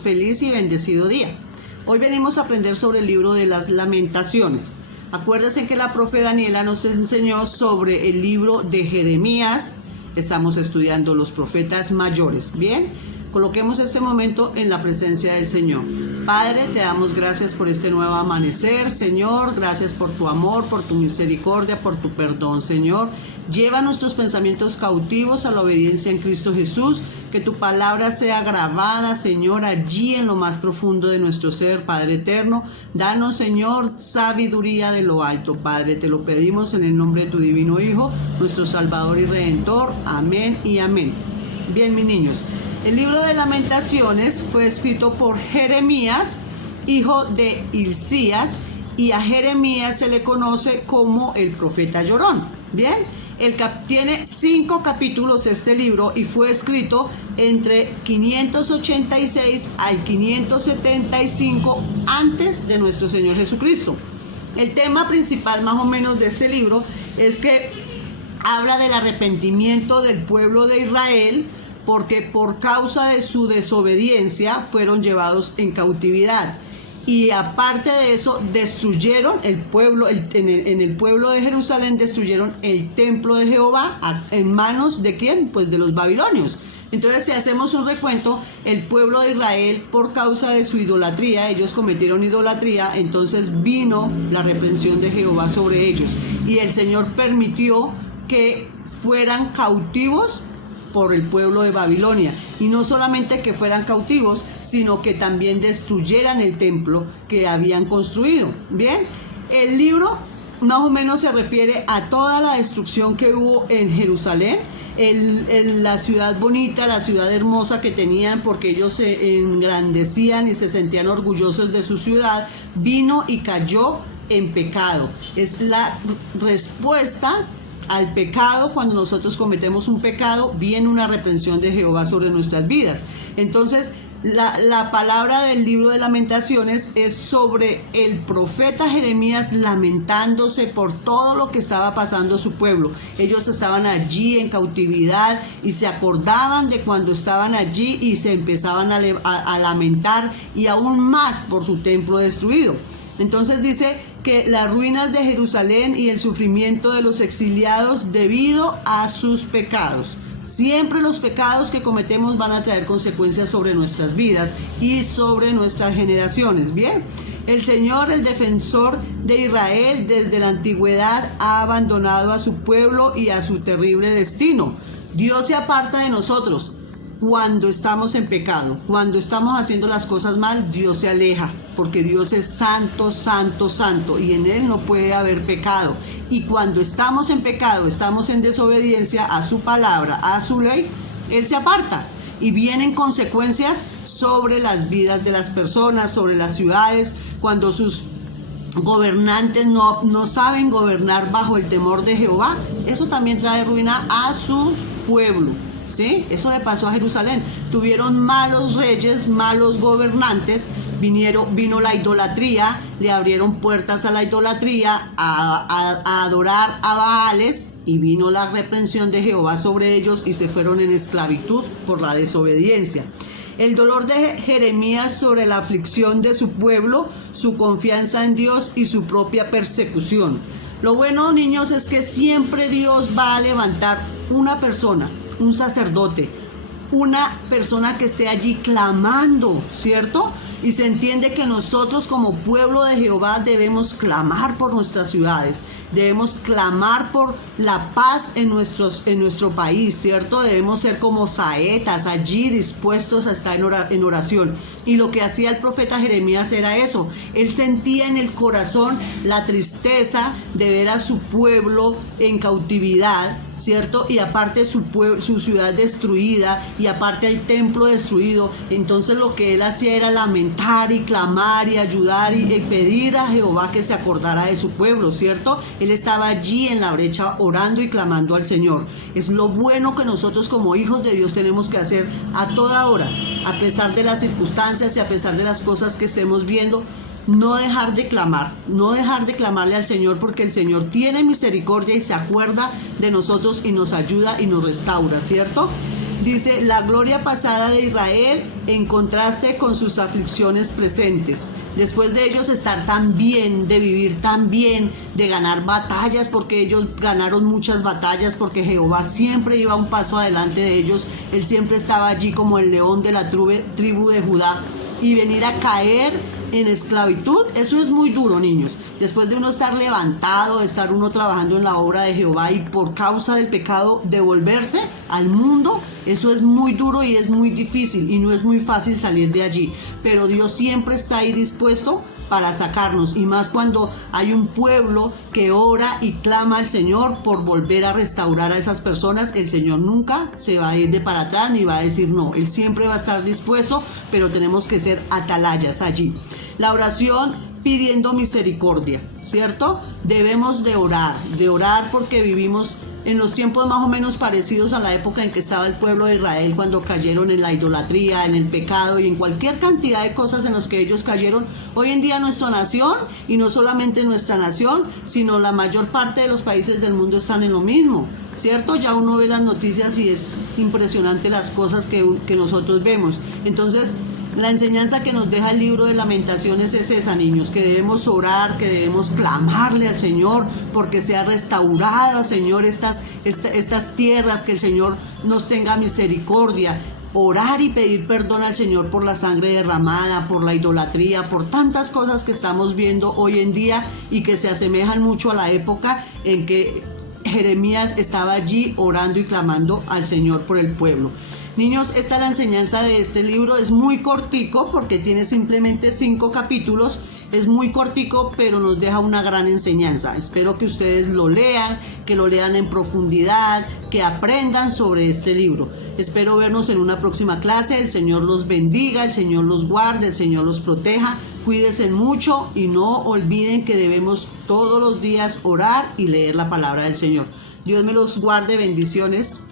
feliz y bendecido día. Hoy venimos a aprender sobre el libro de las Lamentaciones. Acuérdense que la profe Daniela nos enseñó sobre el libro de Jeremías. Estamos estudiando los profetas mayores. Bien, coloquemos este momento en la presencia del Señor. Padre, te damos gracias por este nuevo amanecer, Señor. Gracias por tu amor, por tu misericordia, por tu perdón, Señor. Lleva nuestros pensamientos cautivos a la obediencia en Cristo Jesús. Que tu palabra sea grabada, Señor, allí en lo más profundo de nuestro ser, Padre eterno. Danos, Señor, sabiduría de lo alto, Padre. Te lo pedimos en el nombre de tu divino Hijo, nuestro Salvador y Redentor. Amén y amén. Bien, mis niños. El libro de Lamentaciones fue escrito por Jeremías, hijo de Hilcías, y a Jeremías se le conoce como el profeta llorón. Bien, tiene 5 capítulos este libro y fue escrito entre 586 al 575 antes de nuestro Señor Jesucristo. El tema principal más o menos de este libro es que habla del arrepentimiento del pueblo de Israel, porque por causa de su desobediencia fueron llevados en cautividad. Y aparte de eso, destruyeron el pueblo, en el pueblo de Jerusalén destruyeron el templo de Jehová. ¿En manos de quién? Pues de los babilonios. Entonces, si hacemos un recuento, el pueblo de Israel, por causa de su idolatría, ellos cometieron idolatría, entonces vino la reprensión de Jehová sobre ellos. Y el Señor permitió que fueran cautivos por el pueblo de Babilonia, y no solamente que fueran cautivos, sino que también destruyeran el templo que habían construido. Bien, el libro más o menos se refiere a toda la destrucción que hubo en Jerusalén, la ciudad bonita, la ciudad hermosa que tenían, porque ellos se engrandecían y se sentían orgullosos de su ciudad, vino y cayó en pecado. Es la respuesta al pecado. Cuando nosotros cometemos un pecado, viene una reprensión de Jehová sobre nuestras vidas. Entonces, la palabra del libro de Lamentaciones es sobre el profeta Jeremías lamentándose por todo lo que estaba pasando su pueblo. Ellos estaban allí en cautividad y se acordaban de cuando estaban allí y se empezaban a lamentar, y aún más por su templo destruido. Entonces dice que las ruinas de Jerusalén y el sufrimiento de los exiliados debido a sus pecados. Siempre los pecados que cometemos van a traer consecuencias sobre nuestras vidas y sobre nuestras generaciones. Bien, el Señor, el defensor de Israel desde la antigüedad, ha abandonado a su pueblo y a su terrible destino. Dios se aparta de nosotros cuando estamos en pecado. Cuando estamos haciendo las cosas mal, Dios se aleja, porque Dios es santo, santo, santo, y en Él no puede haber pecado. Y cuando estamos en pecado, estamos en desobediencia a su palabra, a su ley, Él se aparta. Y vienen consecuencias sobre las vidas de las personas, sobre las ciudades, cuando sus gobernantes no saben gobernar bajo el temor de Jehová. Eso también trae ruina a su pueblo. ¿Sí? Eso le pasó a Jerusalén. Tuvieron malos reyes, malos gobernantes, vino la idolatría, le abrieron puertas a la idolatría, a adorar a Baales, y vino la reprensión de Jehová sobre ellos y se fueron en esclavitud por la desobediencia. El dolor de Jeremías sobre la aflicción de su pueblo, su confianza en Dios y su propia persecución. Lo bueno, niños, es que siempre Dios va a levantar una persona, un sacerdote, una persona que esté allí clamando, ¿cierto? Y se entiende que nosotros como pueblo de Jehová debemos clamar por nuestras ciudades, debemos clamar por la paz en nuestro país, ¿cierto? Debemos ser como saetas allí dispuestos a estar en oración. Y lo que hacía el profeta Jeremías era eso. Él sentía en el corazón la tristeza de ver a su pueblo en cautividad, ¿cierto? Y aparte su ciudad destruida, y aparte el templo destruido. Entonces lo que él hacía era lamentar y clamar y ayudar y pedir a Jehová que se acordara de su pueblo, ¿cierto? Él estaba allí en la brecha orando y clamando al Señor. Es lo bueno que nosotros como hijos de Dios tenemos que hacer a toda hora, a pesar de las circunstancias y a pesar de las cosas que estemos viendo. No dejar de clamar, no dejar de clamarle al Señor, porque el Señor tiene misericordia y se acuerda de nosotros y nos ayuda y nos restaura, ¿cierto? Dice, la gloria pasada de Israel en contraste con sus aflicciones presentes. Después de ellos estar tan bien, de vivir tan bien, de ganar batallas, porque ellos ganaron muchas batallas, porque Jehová siempre iba un paso adelante de ellos. Él siempre estaba allí como el león de la tribu de Judá. Y venir a caer en esclavitud, eso es muy duro, niños. Después de uno estar levantado, de estar uno trabajando en la obra de Jehová y por causa del pecado devolverse al mundo, eso es muy duro y es muy difícil y no es muy fácil salir de allí. Pero Dios siempre está ahí dispuesto para sacarnos, y más cuando hay un pueblo que ora y clama al Señor por volver a restaurar a esas personas. El Señor nunca se va a ir de para atrás ni va a decir no, Él siempre va a estar dispuesto, pero tenemos que ser atalayas allí. La oración pidiendo misericordia, ¿cierto? Debemos de orar porque vivimos en los tiempos más o menos parecidos a la época en que estaba el pueblo de Israel, cuando cayeron en la idolatría, en el pecado y en cualquier cantidad de cosas en las que ellos cayeron. Hoy en día nuestra nación, y no solamente nuestra nación, sino la mayor parte de los países del mundo están en lo mismo, ¿cierto? Ya uno ve las noticias y es impresionante las cosas que nosotros vemos. Entonces, la enseñanza que nos deja el libro de Lamentaciones es esa, niños, que debemos orar, que debemos clamarle al Señor porque sea restaurada, Señor, estas tierras, que el Señor nos tenga misericordia. Orar y pedir perdón al Señor por la sangre derramada, por la idolatría, por tantas cosas que estamos viendo hoy en día y que se asemejan mucho a la época en que Jeremías estaba allí orando y clamando al Señor por el pueblo. Niños, esta es la enseñanza de este libro. Es muy cortico porque tiene simplemente 5 capítulos. Es muy cortico, pero nos deja una gran enseñanza. Espero que ustedes lo lean, que lo lean en profundidad, que aprendan sobre este libro. Espero vernos en una próxima clase. El Señor los bendiga, el Señor los guarde, el Señor los proteja. Cuídense mucho y no olviden que debemos todos los días orar y leer la palabra del Señor. Dios me los guarde. Bendiciones.